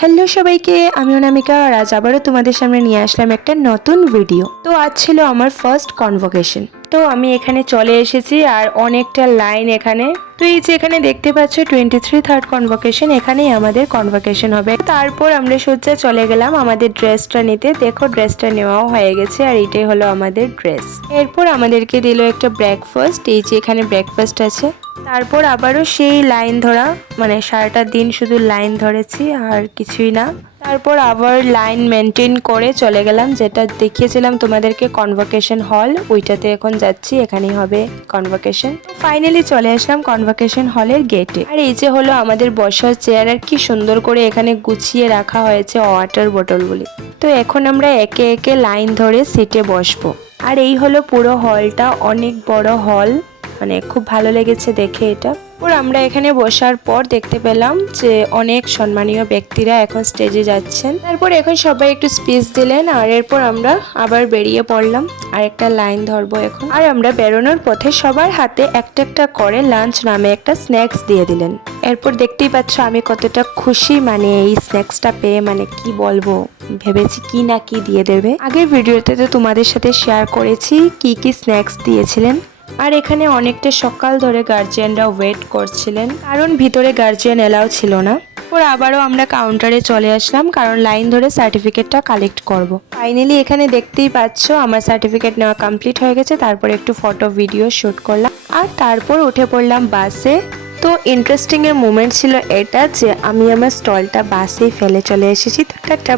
Hello সবাইকে, আমি অনামিকা আর আজ আবারও তোমাদের সামনে নিয়ে আসলাম একটা নতুন ভিডিও। তো আজ ছিল আমার ফার্স্ট কনভোকেশন। তো আমি এখানে চলে এসেছি আর অনেকটা লাইন এখানে। তো এই যে এখানে দেখতে পাচ্ছ 23 থার্ড কনভোকেশন, এখানেই আমাদের কনভোকেশন হবে। তারপর আমরা সোজা চলে গেলাম আমাদের ড্রেসটা নিতে। দেখো ড্রেসটা নেওয়াও হয়ে গেছে আর এটাই হলো আমাদের ড্রেস। এরপর আমাদেরকে দিল একটা ব্রেকফাস্ট, এই যে এখানে ব্রেকফাস্ট আছে। তারপর আবারও সেই লাইন ধরা, মানে সারাটা দিন শুধু লাইন ধরেছি আর কিছুই না। তারপর আবার লাইন মেনটেন করে চলে গেলাম, যেটা দেখিয়েছিলাম তোমাদেরকে কনভোকেশন হল, ওইটাতে এখন যাচ্ছি, এখানেই হবে কনভোকেশন। ফাইনালি চলে আসলাম কনভোকেশন হলের গেটে। আর এই যে হলো আমাদের বসার চেয়ার, আর কি সুন্দর করে এখানে গুছিয়ে রাখা হয়েছে ওয়াটার বোতলগুলি। তো এখন আমরা একে একে লাইন ধরে সিটে বসবো। আর এই হলো পুরো হলটা, অনেক বড় হল, মানে খুব ভালো লেগেছে দেখে এটা। ওর আমরা এখানে বসার পর দেখতে পেলাম যে অনেক সম্মানীয় ব্যক্তিরা এখন স্টেজে যাচ্ছেন। তারপর এখন সবাই একটু স্পিচ দিলেন আর এরপর আমরা আবার বেরিয়ে পড়লাম আর একটা লাইন ধরবো এখন। আর আমরা বেরোনোর পথে সবার হাতে একটা একটা করে লাঞ্চ নামে একটা স্ন্যাক্স দিয়ে দিলেন। এরপর দেখতেই পাচ্ছ আমি কতটা খুশি, মানে এই স্ন্যাক্সটা পেয়ে, মানে কি বলবো, ভেবেছি কি না কি দিয়ে দেবে। আগের ভিডিওতে তো তোমাদের সাথে শেয়ার করেছি কি কি স্ন্যাক্স দিয়েছিলেন। আর এখানে অনেকটা সকাল ধরে গার্জিয়ানরা ওয়েট করছিলেন, কারণ ভিতরে গার্জিয়ান এলাও ছিল না। পর আবারও আমরা কাউন্টারে চলে আসলাম, কারণ লাইন ধরে সার্টিফিকেটটা কালেক্ট করব। ফাইনালি এখানে দেখতেই পাচ্ছ আমার সার্টিফিকেট নেওয়া কমপ্লিট হয়ে গেছে। তারপর একটু ফটো ভিডিও শ্যুট করলাম আর তারপর উঠে পড়লাম বাসে। তো ইন্টারেস্টিং এর মোমেন্ট ছিল এটা যে আমি আমার স্টলটা বাসেই ফেলে চলে এসেছি। তো টাটা।